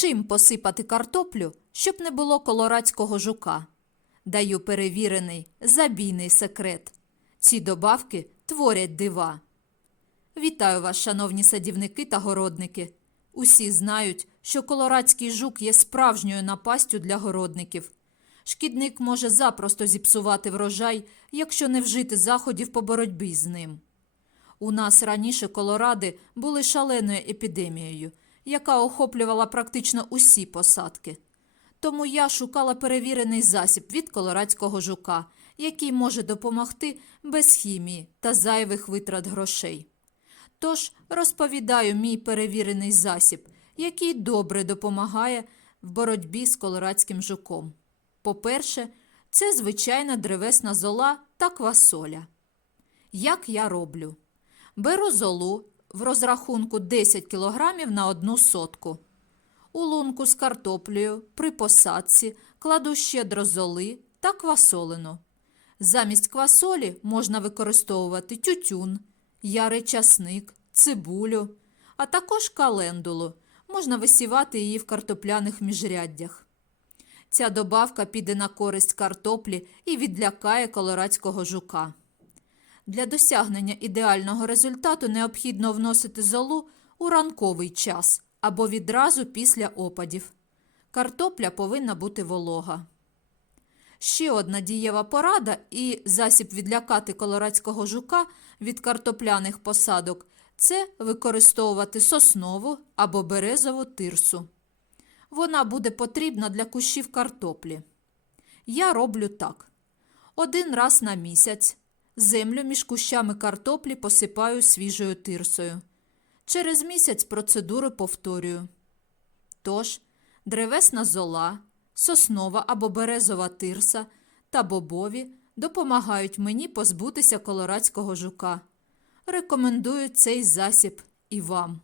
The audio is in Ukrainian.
Чим посипати картоплю, щоб не було колорадського жука? Даю перевірений, забійний секрет. Ці добавки творять дива. Вітаю вас, шановні садівники та городники. Усі знають, що колорадський жук є справжньою напастю для городників. Шкідник може запросто зіпсувати врожай, якщо не вжити заходів по боротьбі з ним. У нас раніше колоради були шаленою епідемією, яка охоплювала практично усі посадки. Тому я шукала перевірений засіб від колорадського жука, який може допомогти без хімії та зайвих витрат грошей. Тож розповідаю мій перевірений засіб, який добре допомагає в боротьбі з колорадським жуком. По-перше, це звичайна древесна зола та квасоля. Як я роблю? Беру золу в розрахунку 10 кг на одну сотку. У лунку з картоплею при посадці кладу щедро золи та квасолину. Замість квасолі можна використовувати тютюн, ярий часник, цибулю, а також календулу. Можна висівати її в картопляних міжряддях. Ця добавка піде на користь картоплі і відлякає колорадського жука. Для досягнення ідеального результату необхідно вносити золу у ранковий час або відразу після опадів. Картопля повинна бути волога. Ще одна дієва порада і засіб відлякати колорадського жука від картопляних посадок це використовувати соснову або березову тирсу. Вона буде потрібна для кущів картоплі. Я роблю так: один раз на місяць землю між кущами картоплі посипаю свіжою тирсою. Через місяць процедуру повторюю. Тож, древесна зола, соснова або березова тирса та бобові допомагають мені позбутися колорадського жука. Рекомендую цей засіб і вам.